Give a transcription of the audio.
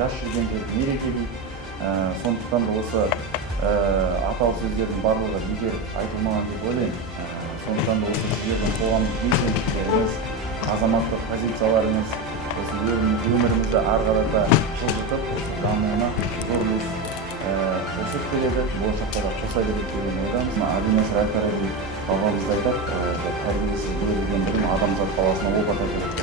жаш жүргендер мереке дейді. Сондықтан да осы аталы сөздердің барлығы бекер айтылмаған деп ойлаймын. Сондықтан да осы сіздердің қоғамдық белсенділіктеріңіз, азаматтық позицияларыңыз осы өмірімізді ары қарай да жылжытып, дамуына зор үлес қосып келеді, болашақта да қоса береді деген ойдамыз. Әбу Насыр әл-Фараби бабамыз айтады, тәрбиесіз берілген білім адамзат баласына опат әкеледі.